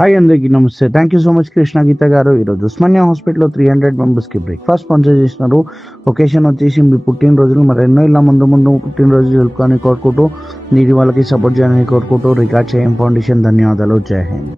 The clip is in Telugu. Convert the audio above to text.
హాయ్ అందరికీ నమస్తే. Thank you so much Krishna గీత గారు. ఈరోజు ఉస్మానియా హాస్పిటల్లో 300 మెంబర్స్కి బ్రేక్ఫాస్ట్ స్పాన్సర్ చేసినారు. ఒకేషన్ వచ్చేసి మీ పుట్టినరోజులు మరెన్నో ఇలా ముందు పుట్టినరోజు జరుపుకొని కోరుకుంటూ నీటి వాళ్ళకి సపోర్ట్ చేయాలని కోరుకుంటూ రికార్డ్ చేయం ఫౌండేషన్ ధన్యవాదాలు. జై హింద్.